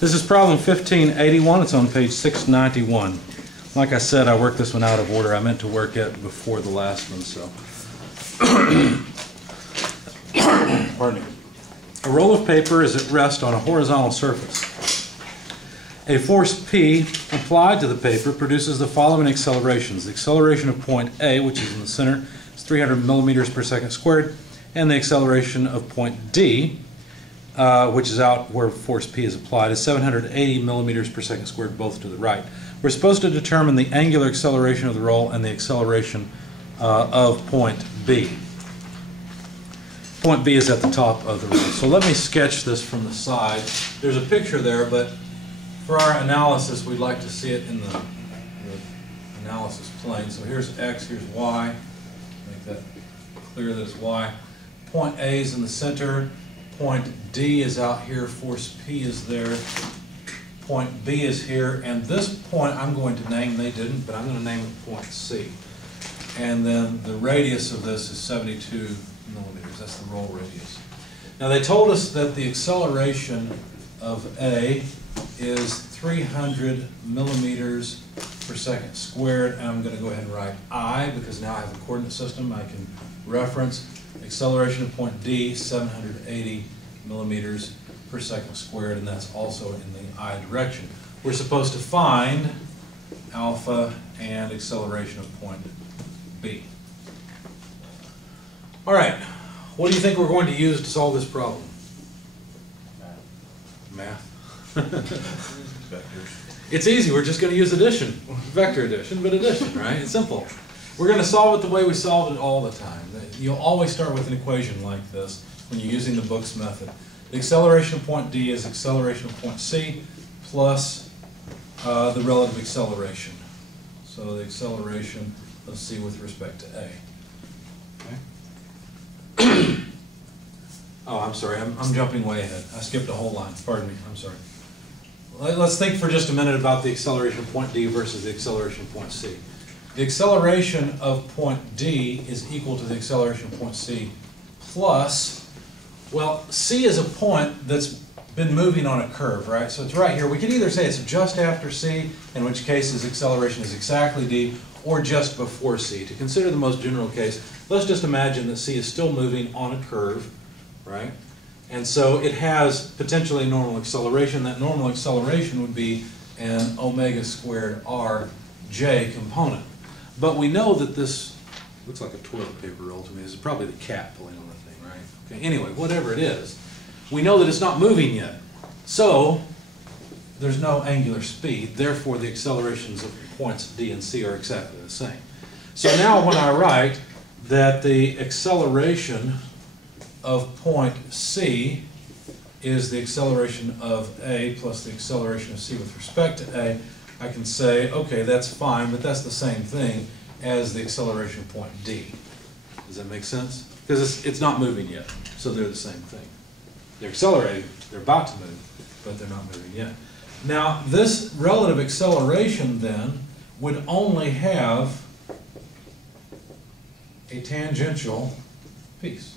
This is problem 1581. It's on page 691. Like I said, I worked this one out of order. I meant to work it before the last one, so. Pardon me. A roll of paper is at rest on a horizontal surface. A force P applied to the paper produces the following accelerations. The acceleration of point A, which is in the center, is 300 millimeters per second squared, and the acceleration of point D, which is out where force P is applied, is 780 millimeters per second squared, both to the right. We're supposed to determine the angular acceleration of the roll and the acceleration of point B. Point B is at the top of the roll. So let me sketch this from the side. There's a picture there, but for our analysis, we'd like to see it in the analysis plane. So here's X, here's Y. Make that clear that it's Y. Point A is in the center. Point D is out here. Force P is there. Point B is here. And this point I'm going to name, they didn't, but I'm going to name it point C. And then the radius of this is 72 millimeters. That's the roll radius. Now they told us that the acceleration of A is 300 millimeters per second squared, and I'm going to go ahead and write I, because now I have a coordinate system I can reference. Acceleration of point D, 780 millimeters per second squared, and that's also in the I direction. We're supposed to find alpha and acceleration of point B. All right, what do you think we're going to use to solve this problem? Math. Vectors. It's easy. We're just going to use addition. Vector addition, but addition, right? It's simple. We're going to solve it the way we solve it all the time. You'll always start with an equation like this when you're using the Book's method. The acceleration of point D is acceleration of point C plus the relative acceleration. So the acceleration of C with respect to A. Okay. Oh, I'm sorry. I'm jumping way ahead. I skipped a whole line. Pardon me. I'm sorry. Let's think for just a minute about the acceleration of point D versus the acceleration of point C. The acceleration of point D is equal to the acceleration of point C plus, well, C is a point that's been moving on a curve, right? So it's right here. We can either say it's just after C, in which case its acceleration is exactly D, or just before C. To consider the most general case, let's just imagine that C is still moving on a curve, right? And so it has potentially normal acceleration. That normal acceleration would be an omega squared rj component. But we know that this looks like a toilet paper roll to me. This is probably the cat pulling on the thing, right? Okay. Anyway, whatever it is, we know that it's not moving yet. So there's no angular speed. Therefore, the accelerations of points D and C are exactly the same. So now when I write that the acceleration of point C is the acceleration of A plus the acceleration of C with respect to A, I can say, okay, that's fine, but that's the same thing as the acceleration of point D. Does that make sense? Because it's not moving yet, so they're the same thing. They're accelerating, they're about to move, but they're not moving yet. Now, this relative acceleration then would only have a tangential piece.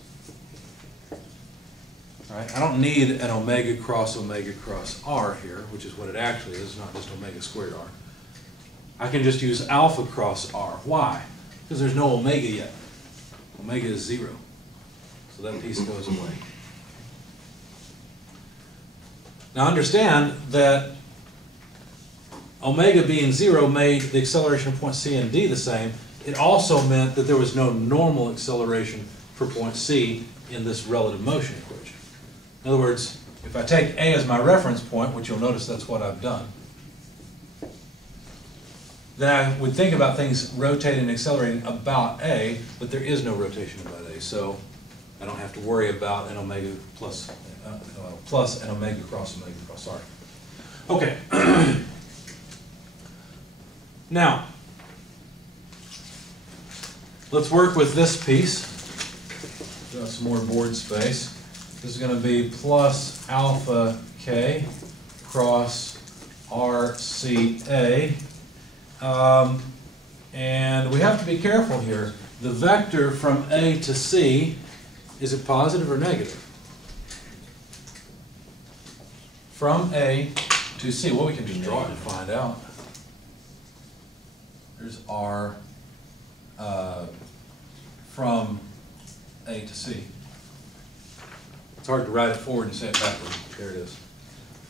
Right? I don't need an omega cross r here, which is what it actually is, not just omega squared r. I can just use alpha cross r. Why? Because there's no omega yet. Omega is 0. So that piece goes away. Now understand that omega being 0 made the acceleration of point C and D the same. It also meant that there was no normal acceleration for point C in this relative motion equation. In other words, if I take A as my reference point, which you'll notice that's what I've done, then I would think about things rotating and accelerating about A, but there is no rotation about A, so I don't have to worry about an omega plus an omega cross r. Okay. Now, let's work with this piece. Got some more board space. This is going to be plus alpha k cross RCA. And we have to be careful here. The vector from A to C, is it positive or negative? From A 2c. Well, we can just draw it and find out. There's r from A to C. It's hard to write it forward and say it backward. There it is.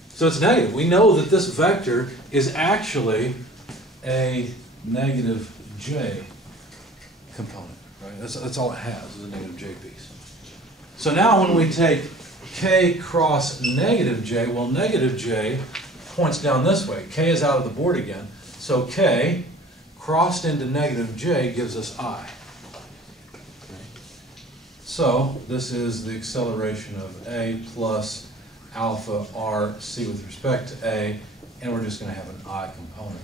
So it's negative. We know that this vector is actually a negative j component, right? That's all it has, is a negative j piece. So now when we take k cross negative j, well, negative j points down this way. K is out of the board again. So k crossed into negative j gives us I. So this is the acceleration of A plus alpha r c with respect to A, and we're just going to have an I component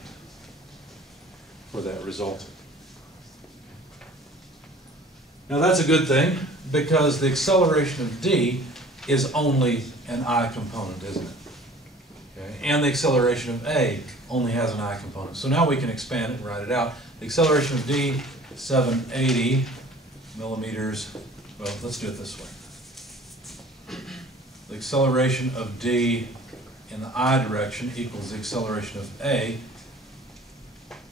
for that resultant. Now that's a good thing, because the acceleration of d is only an I component, isn't it? Okay. And the acceleration of A only has an I component. So now we can expand it and write it out. The acceleration of d, 780 millimeters. Well, let's do it this way. The acceleration of d in the I direction equals the acceleration of A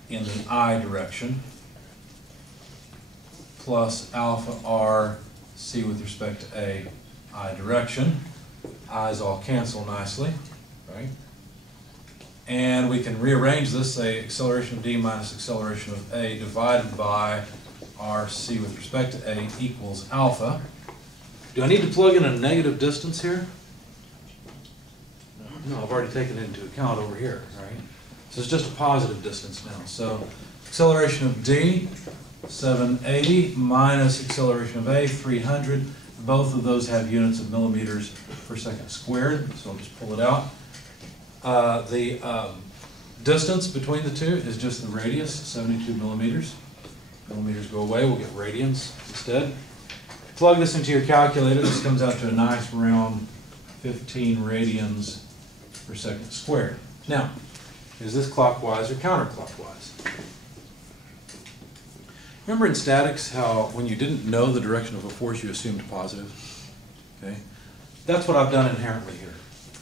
in the I direction plus alpha r c with respect to A I direction. I's all cancel nicely, right? And we can rearrange this, say acceleration of d minus acceleration of A divided by rc with respect to A equals alpha. Do I need to plug in a negative distance here? No, I've already taken it into account over here, right? So it's just a positive distance now. So acceleration of d, 780, minus acceleration of A, 300. Both of those have units of millimeters per second squared, so I'll just pull it out. The distance between the two is just the radius, 72 millimeters. Millimeters go away, we'll get radians instead. Plug this into your calculator, this comes out to a nice round 15 radians per second squared. Now, is this clockwise or counterclockwise? Remember in statics how when you didn't know the direction of a force you assumed positive? Okay? That's what I've done inherently here.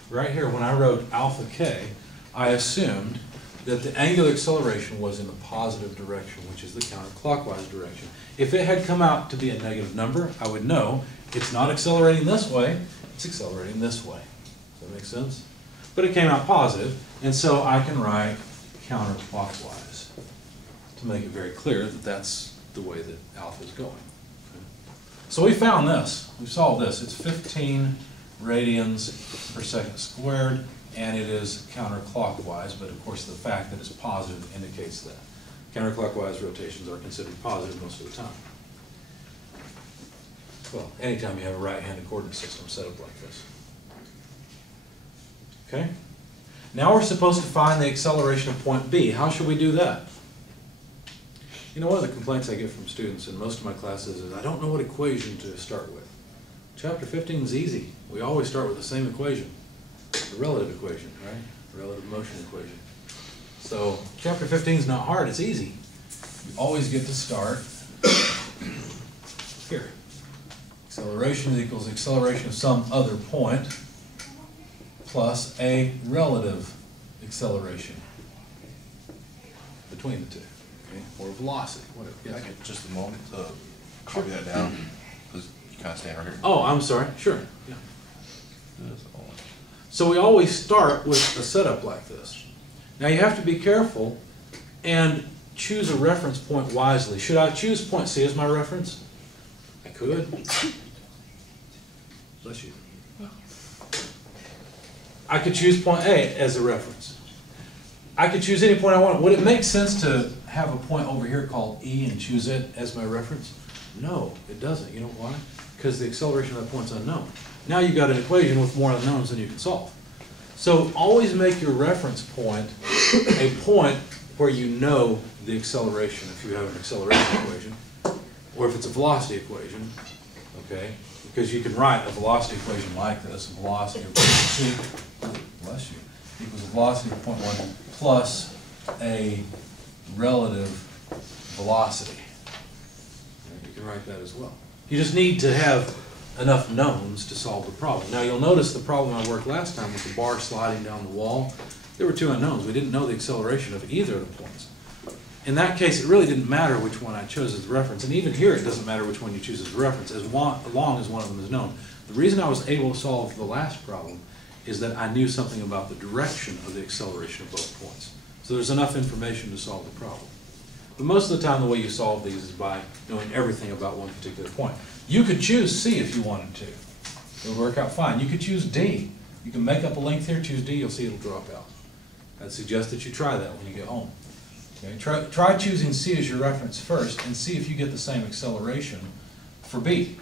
Right here, when I wrote alpha k, I assumed that the angular acceleration was in the positive direction, which is the counterclockwise direction. If it had come out to be a negative number, I would know it's not accelerating this way, it's accelerating this way. Does that make sense? But it came out positive, and so I can write counterclockwise to make it very clear that that's the way that alpha is going. Okay. So we found this, we solved this. It's 15 radians per second squared, and it is counterclockwise, but of course the fact that it's positive indicates that. Counterclockwise rotations are considered positive most of the time. Well, anytime you have a right-handed coordinate system set up like this. Okay? Now we're supposed to find the acceleration of point B. How should we do that? You know, one of the complaints I get from students in most of my classes is, I don't know what equation to start with. Chapter 15 is easy. We always start with the same equation. The relative equation, right? The relative motion equation. So chapter 15 is not hard, it's easy. You always get to start here. Acceleration equals acceleration of some other point plus a relative acceleration between the two, okay? Or velocity, whatever. Can I get just a moment to copy that down? Because you kind of stand right here. Oh, I'm sorry. Sure. Yeah. So we always start with a setup like this. Now you have to be careful and choose a reference point wisely. Should I choose point C as my reference? I could. Bless you. I could choose point A as a reference. I could choose any point I want. Would it make sense to have a point over here called E and choose it as my reference? No, it doesn't. You know why? Because the acceleration of that point's unknown. Now you've got an equation with more unknowns than you can solve. So always make your reference point a point where you know the acceleration, if you have an acceleration equation, or if it's a velocity equation, okay? Because you can write a velocity equation like this, a velocity of point C, bless you, equals a velocity of point 1 plus a relative velocity. Okay, you can write that as well. You just need to have enough knowns to solve the problem. Now you'll notice the problem I worked last time with the bar sliding down the wall. There were two unknowns. We didn't know the acceleration of either of the points. In that case, it really didn't matter which one I chose as the reference. And even here, it doesn't matter which one you choose as the reference, as long as one of them is known. The reason I was able to solve the last problem is that I knew something about the direction of the acceleration of both points. So there's enough information to solve the problem. But most of the time, the way you solve these is by knowing everything about one particular point. You could choose C if you wanted to. It would work out fine. You could choose D. You can make up a length here, choose D, you'll see it'll drop out. I'd suggest that you try that when you get home. Okay? Try choosing C as your reference first and see if you get the same acceleration for B.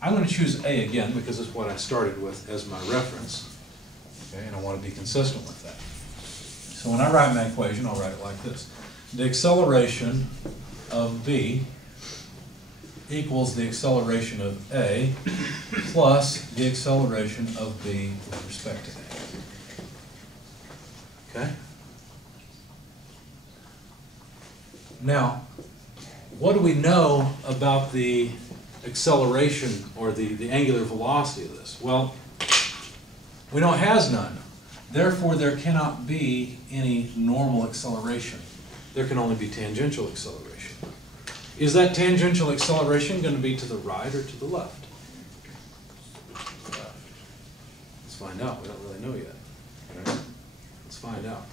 I'm going to choose A again because it's what I started with as my reference. Okay? And I want to be consistent with that. So when I write my equation, I'll write it like this. The acceleration of B equals the acceleration of A plus the acceleration of B with respect to A. Okay? Now, what do we know about the acceleration or the angular velocity of this? Well, we know it has none. Therefore, there cannot be any normal acceleration. There can only be tangential acceleration. Is that tangential acceleration going to be to the right or to the left? Let's find out. We don't really know yet. Right? Let's find out.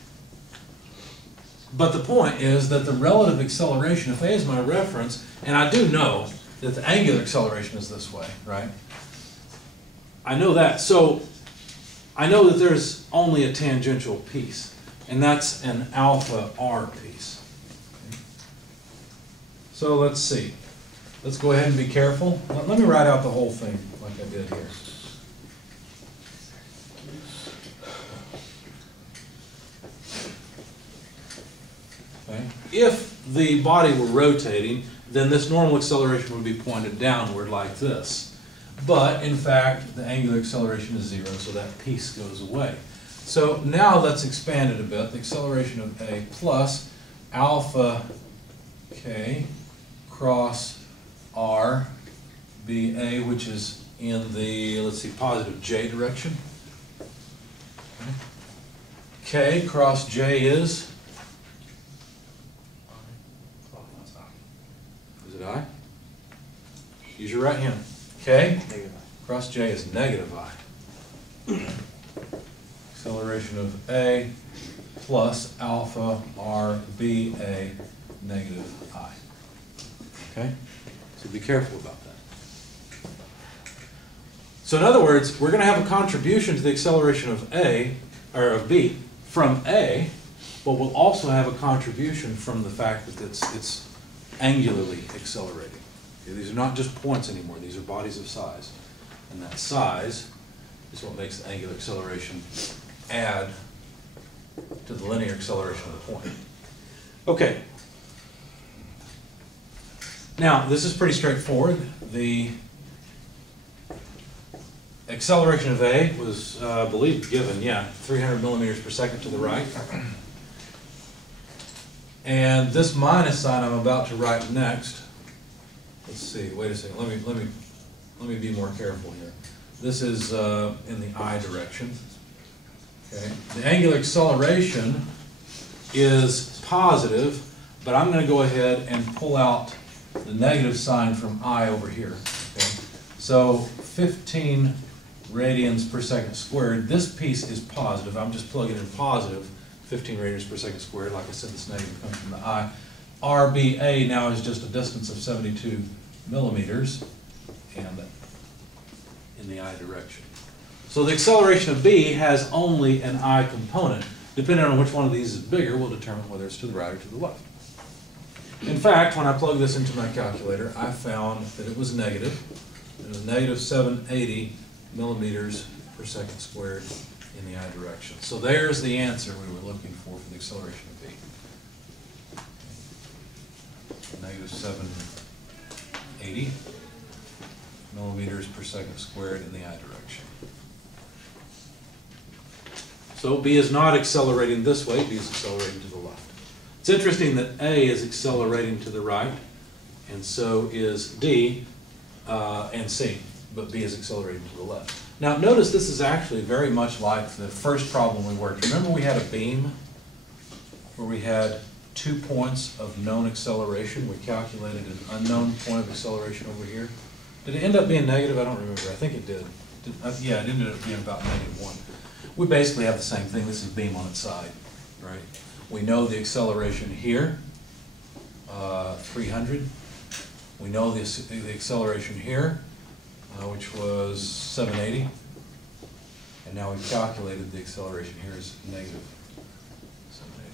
But the point is that the relative acceleration, if A is my reference, and I do know that the angular acceleration is this way, right? I know that. So I know that there's only a tangential piece, and that's an alpha r piece. Okay. So let's see. Let's go ahead and be careful. Let me write out the whole thing like I did here. Okay. If the body were rotating, then this normal acceleration would be pointed downward like this. But, in fact, the angular acceleration is 0, so that piece goes away. So now let's expand it a bit. The acceleration of A plus alpha k cross r BA, which is in the, let's see, positive j direction. Okay. K cross j is? Is it I? Use your right hand. K cross j is negative I. Acceleration of A plus alpha r B A negative I. Okay? So be careful about that. So in other words, we're going to have a contribution to the acceleration of A, or of B, from A, but we'll also have a contribution from the fact that it's angularly accelerating. Okay, these are not just points anymore, these are bodies of size. And that size is what makes the angular acceleration add to the linear acceleration of the point. Okay. Now, this is pretty straightforward. The acceleration of A was, I believe, given, 300 millimeters per second to the right. And this minus sign I'm about to write next, let's see, wait a second, let me be more careful here. This is in the I direction. Okay. The angular acceleration is positive, but I'm going to go ahead and pull out the negative sign from I over here. Okay. So 15 radians per second squared. This piece is positive. I'm just plugging in positive 15 radians per second squared. Like I said, this negative comes from the I. RBA now is just a distance of 72 millimeters, and in the I direction. So the acceleration of B has only an I component. Depending on which one of these is bigger will determine whether it's to the right or to the left. In fact, when I plugged this into my calculator, I found that it was negative. It was negative 780 millimeters per second squared in the I direction. So there's the answer we were looking for the acceleration of B. Negative 780 millimeters per second squared in the I direction. So B is not accelerating this way, B is accelerating to the left. It's interesting that A is accelerating to the right, and so is D and C, but B is accelerating to the left. Now, notice this is actually very much like the first problem we worked. Remember we had a beam where we had 2 points of known acceleration. We calculated an unknown point of acceleration over here. Did it end up being negative? I don't remember. I think it did. Yeah, it ended up being about -1. We basically have the same thing. This is beam on its side, right? We know the acceleration here, 300. We know the acceleration here, which was 780. And now we've calculated the acceleration here is negative 780.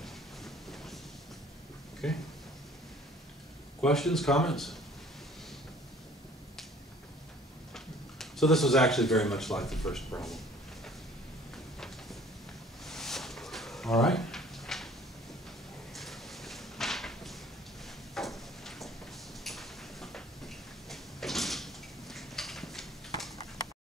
Okay. Questions, comments? So this was actually very much like the first problem. All right.